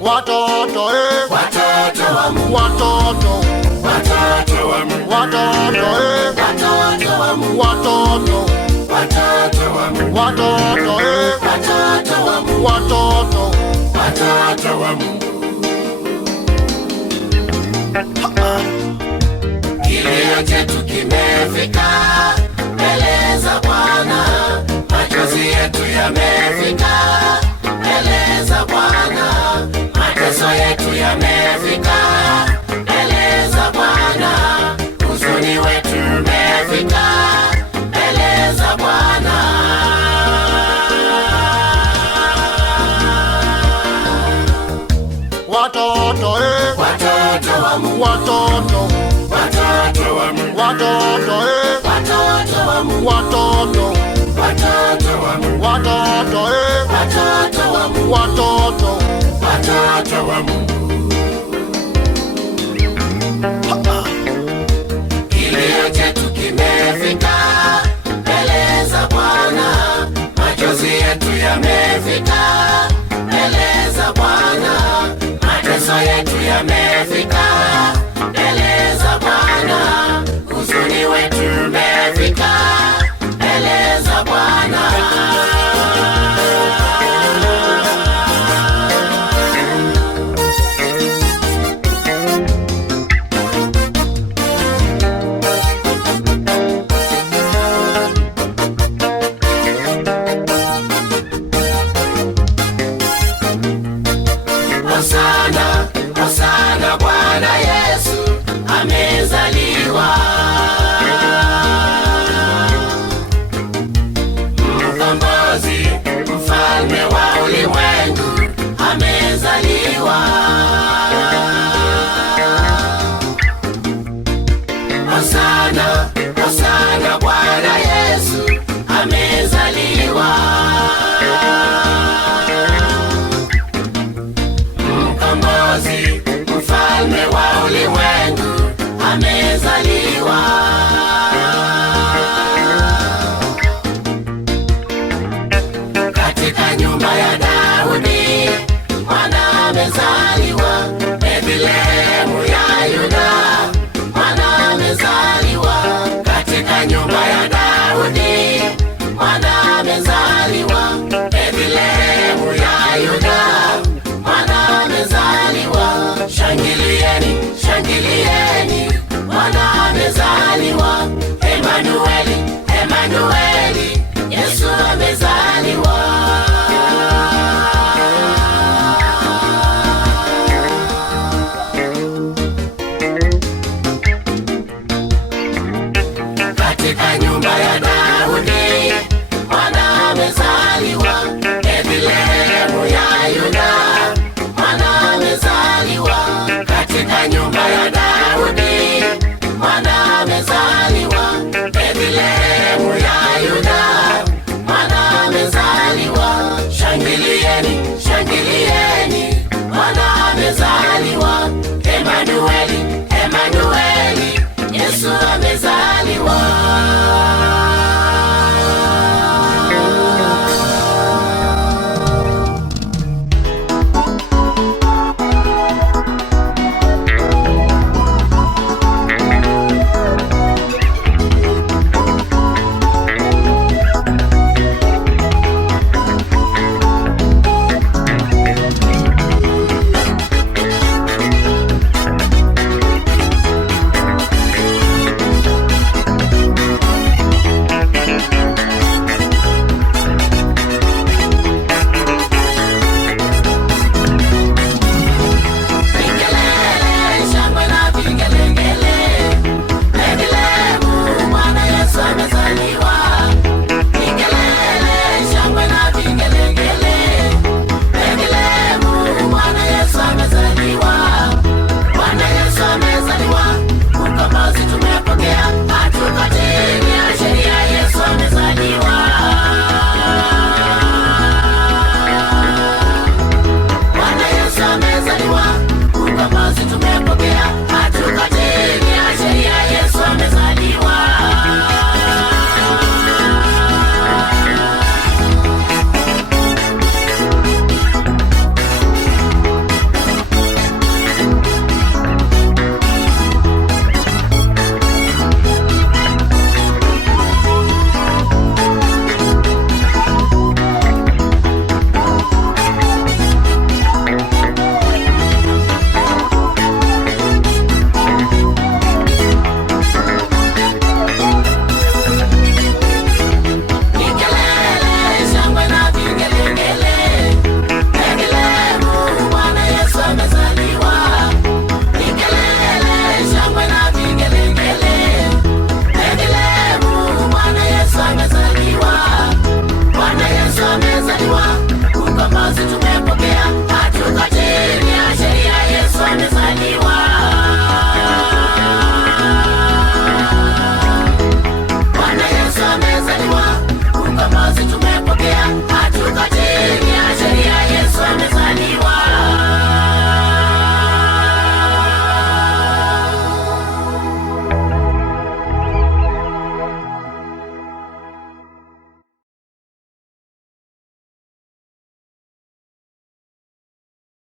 Watoto watoto wa Mungu, watoto watoto wa Mungu, watoto watoto wa Mungu, watoto watoto wa Mungu, watoto watoto wa Mungu, watoto watoto wa Mungu. Kilio chetu kimefika mbele za Bwana, machozi yetu yamefika mbele za Bwana, mateso yetu yamefika mbele za Bwana, huzuni wetu umefika mbele za Bwana. watoto Watoto wa Mungu, watoto watoto wa Mungu, watoto watoto wa Mungu, watoto watoto wa Mungu, watoto watoto wa Mungu, watoto watoto wa Mungu. Kilio chetu kimefika mbele za Bwana, machozi yetu yamefika mbele za Bwana, mateso yetu yamefika mbele za Bwana, huzuni wetu umefika mbele za Bwana. Hosana, Hosana, Bwana Yesu amezaliwa. Mkombozi, mfalme wa ulimwengu amezaliwa. Hosana, Hosana, Bwana Yesu amezaliwa. Mkombozi, mfalme wa ulimwengu amezaliwa. Katika nyumba ya Daudi mwana amezaliwa, Bethlehemu ya Yuda mwana amezaliwa. Katika nyumba ya Daudi mwana amezaliwa, Bethlehemu ya Yuda mwana amezaliwa. Shangilieni, shangilieni, mwana amezaliwa. Emanueli, Emanueli, Yesu amezaliwa. Katika nyumba ya Daudi mwana amezaliwa, Bethlehemu ya Yuda mwana amezaliwa. Katika nyumba ya Daudi mwana amezaliwa, Bethlehemu ya Yuda mwana amezaliwa. Shangilieni, shangilieni, mwana amezaliwa. Emanueli, Emanueli, Yesu amezaliwa. tumepokea